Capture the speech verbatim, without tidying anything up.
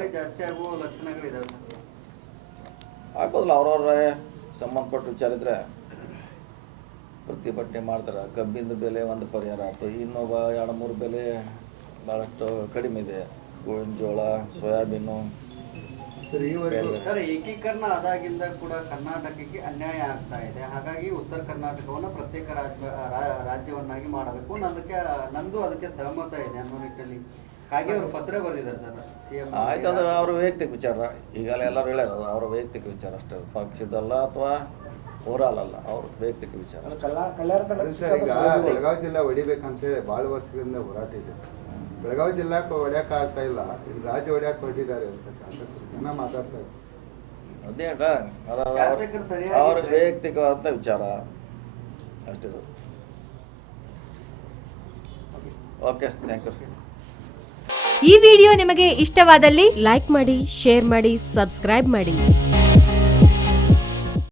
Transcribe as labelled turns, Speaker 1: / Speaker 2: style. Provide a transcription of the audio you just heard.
Speaker 1: ಬಾರಿ ಜಾಸ್ತಿ ಆಗುವ ಲಕ್ಷಣಗಳಿದಾವೆ.
Speaker 2: ಆಗ್ಬೋದಲ್ಲ, ಅವ್ರವ್ರ ಸಂಬಂಧಪಟ್ಟ ವಿಚಾರ ಇದ್ರೆ ಪ್ರತಿಭಟನೆ ಮಾಡ್ತಾರೆ. ಕಬ್ಬಿಂದ ಬೆಲೆ ಒಂದು ಪರಿಹಾರ ಆಯ್ತು, ಇನ್ನೊಬ್ಬ ಎರಡು ಮೂರು ಬೆಲೆ ಭಾಳಷ್ಟು ಕಡಿಮೆ ಇದೆ. ಗೋವಿನ ಜೋಳ, ಸೋಯಾಬೀನು.
Speaker 1: ಸರ್, ಏಕೀಕರಣ ಆದಾಗಿಂದ ಕೂಡ ಕರ್ನಾಟಕಕ್ಕೆ ಅನ್ಯಾಯ ಆಗ್ತಾ ಇದೆ. ಹಾಗಾಗಿ ಉತ್ತರ ಕರ್ನಾಟಕವನ್ನು ಪ್ರತ್ಯೇಕ ರಾಜ್ಯ ರಾಜ್ಯವನ್ನಾಗಿ ಮಾಡಬೇಕು, ಅದಕ್ಕೆ ನಂದು ಅದಕ್ಕೆ ಸಹಮತ ಇದೆ ಅನ್ನೋ ನಿಟ್ಟಿನಲ್ಲಿ ಹಾಗೆ ಅವರು ಪತ್ರ ಬರೆದಿದ್ದಾರೆ ಸರ್ ಸಿಎಂ.
Speaker 2: ಆಯ್ತು, ಅದು ಅವ್ರ ವೈಯಕ್ತಿಕ ವಿಚಾರ. ಈಗಲೇ ಎಲ್ಲರೂ ಹೇಳ್ಯಾರ, ಅವ್ರ ವೈಯಕ್ತಿಕ ವಿಚಾರ ಅಷ್ಟೇ, ಪಕ್ಷದಲ್ಲ ಅಥವಾ ಓವರಾಲ್ ಅಲ್ಲ, ಅವ್ರ ವೈಯಕ್ತಿಕ ವಿಚಾರ.
Speaker 3: ಈಗ ಬೆಳಗಾವಿ ಜಿಲ್ಲಾ ಹೊಡಿಬೇಕಂತೇಳಿ ಭಾಳ ವರ್ಷಗಳಿಂದ ಹೋರಾಟ ಇದೆ. ಬೆಳಗಾವಿ ಜಿಲ್ಲಾಕ್ಕೆ ಹೊಡ್ಯಾಕ ಆಗ್ತಾ ಇಲ್ಲ, ಇಲ್ಲಿ ರಾಜ್ಯ ಹೊಡ್ಯಾಕ ಹೊರಟಿದ್ದಾರೆ ಅಂತ ಜನ ಮಾತಾಡ್ತಾ ಇದ್ದಾರೆ.
Speaker 2: ಅದೇ ಅವ್ರ ವೈಯಕ್ತಿಕವಾದ ವಿಚಾರ ಅಷ್ಟೇ. Okay, thank you.
Speaker 4: ಈ ವಿಡಿಯೋ ನಿಮಗೆ ಇಷ್ಟವಾದಲ್ಲಿ ಲೈಕ್ ಮಾಡಿ, ಶೇರ್ ಮಾಡಿ, ಸಬ್ಸ್ಕ್ರೈಬ್ ಮಾಡಿ.